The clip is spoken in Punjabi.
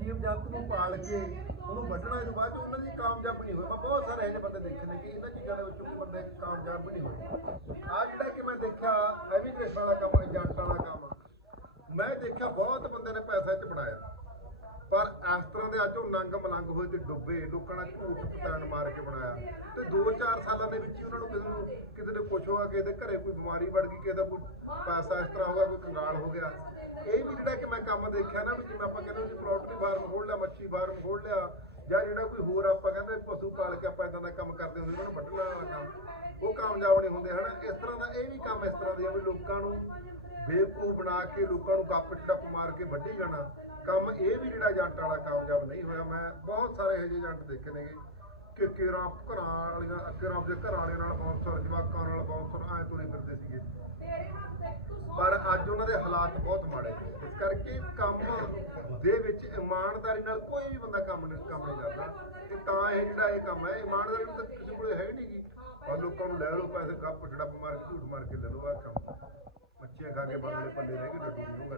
ਜੀਵ ਜੰਤ ਨੂੰ ਪਾਲ ਕੇ ਉਹਨੂੰ ਵੱਢਣਾ ਤੋਂ ਬਾਅਦ ਉਹਨਾਂ ਦੀ ਕਾਮਯਾਬ ਨਹੀਂ ਹੋਈ। ਮੈਂ ਬਹੁਤ ਸਾਰੇ ਇਹੋ ਬੰਦੇ ਦੇਖੇ ਨੇ ਕਿ ਇਹਨਾਂ ਚੀਜ਼ਾਂ ਦੇ ਵਿੱਚੋਂ ਕੋਈ ਬੰਦੇ ਕਾਮਯਾਬ ਵੀ ਨਹੀਂ ਹੋਏ ਆ ਜਿਹੜਾ ਕਿ ਮੈਂ ਦੇਖਿਆ ਐਵੀਟੇਸ਼ਨ ਵਾਲਾ ਕੰਮ, ਏਜੰਟ ਵਾਲਾ ਕੰਮ ਮੈਂ ਦੇਖਿਆ ਬਹੁਤ ਬੰਦੇ ਨੇ ਪੈਸਾ ਚ ਬਣਾਇਆ ਪਰ ਇਸ ਤਰ੍ਹਾਂ ਦੇ ਅੱਜ ਉਹ ਨੰਗ ਮਲੰਗ ਹੋਏ ਤੇ ਡੁੱਬੇ, ਲੋਕਾਂ ਨਾਲ ਝੂਠ ਪਤਾਣ ਮਾਰ ਕੇ ਬਣਾਇਆ। ਤੇ 2-4 ਸਾਲਾਂ ਦੇ ਵਿੱਚ ਹੀ ਉਹਨਾਂ ਨੂੰ ਕਿਸੇ ਨੂੰ ਕਿਤੇ ਨੇ ਕੁਛ ਹੋਇਆ, ਕਿਸੇ ਦੇ ਘਰੇ ਕੋਈ ਬਿਮਾਰੀ ਵੜ ਗਈ, ਕਿਸੇ ਦਾ ਕੋਈ ਪੈਸਾ ਇਸ ਤਰ੍ਹਾਂ ਹੋ ਗਿਆ ਕੋਈ ਕੰਗਾਲ ਹੋ ਗਿਆ। ਇਹ ਵੀ ਜਿਹੜਾ ਕਿ ਮੈਂ ਕੰਮ ਦੇਖਿਆ ਨਾ ਵੀ ਜਿਵੇਂ ਆਪਾਂ ਕਹਿੰਦੇ ਸੀ ਪੋਲਟਰੀ ਫਾਰਮ ਖੋਲ ਲਿਆ, ਮੱਛੀ ਫਾਰਮ ਖੋਲ ਲਿਆ, ਜਾਂ ਜਿਹੜਾ ਕੋਈ ਹੋਰ ਆਪਾਂ ਕਹਿੰਦੇ ਪਸ਼ੂ ਪਾਲ ਕੇ ਆਪਾਂ ਇਦਾਂ ਦਾ ਕੰਮ ਕਰਦੇ ਹੁੰਦੇ ਉਹਨਾਂ ਨੂੰ ਵੱਢਣ ਵਾਲਾ ਕੰਮ, ਉਹ ਕਾਮਯਾਬ ਨਹੀਂ ਹੁੰਦੇ ਹਨਾ। ਇਸ ਤਰ੍ਹਾਂ ਦਾ ਇਹ ਵੀ ਕੰਮ ਇਸ ਤਰ੍ਹਾਂ ਦੇ ਆ ਵੀ ਲੋਕਾਂ ਨੂੰ ਬੇਵਕੂਫ ਬਣਾ ਕੇ ਲੋਕਾਂ ਨੂੰ ਗੱਪ ਛੜਪ ਮਾਰ ਕੇ ਵੱਢੀ ਜਾਣਾ। ਕੰਮ ਇਹ ਵੀ ਜਿਹੜਾ ਏਜੰਟ ਵਾਲਾ ਕਾਮਯਾਬ ਨਹੀਂ ਹੋਇਆ। ਮੈਂ ਬਹੁਤ ਸਾਰੇ ਇਹੋ ਜਿਹੇ ਏਜੰਟ ਦੇਖੇ ਨੇਗੇ ਕਿ ਕਿਰਾਂ ਘਰਾਂ ਵਾਲੀਆਂ ਕਿਰਾਂ ਦੇ ਘਰਾਂ ਵਾਲਿਆਂ ਨਾਲ ਬੌਂਸਰ ਜਵਾਕਾਂ ਨਾਲ ਬੌਂਸਰ ਐ ਤੁਰੇ ਫਿਰਦੇ ਸੀਗੇ। ਉਹਨਾਂ ਦੇ ਹਾਲਾਤ ਬਹੁਤ ਮਾੜੇ ਨੇ। ਇਸ ਕਰਕੇ ਕੰਮ ਦੇ ਵਿੱਚ ਇਮਾਨਦਾਰੀ ਨਾਲ ਕੋਈ ਵੀ ਬੰਦਾ ਕੰਮ ਨਹੀਂ ਕੰਮ ਨਹੀਂ ਕਰਦਾ। ਤੇ ਤਾਂ ਇਹ ਜਿਹੜਾ ਇਹ ਕੰਮ ਹੈ, ਇਮਾਨਦਾਰੀ ਨੂੰ ਤਾਂ ਕਿਸੇ ਕੋਲੇ ਹੈ ਨਹੀਂ ਗੀ। ਔਰ ਲੋਕਾਂ ਨੂੰ ਲੈ ਲਓ ਪੈਸੇ, ਗੱਪ ਛੜਪ ਮਾਰ ਕੇ, ਝੂਠ ਮਾਰ ਕੇ ਲੈ ਲਓ, ਆਹ ਕੰਮ। ਮੱਛੀਆਂ ਖਾ ਕੇ ਬੰਦੇ ਪੱਲੇ ਰਹਿ ਗਏ, ਡੱਡੂ ਨਹੀਂ ਹੋਊਗਾ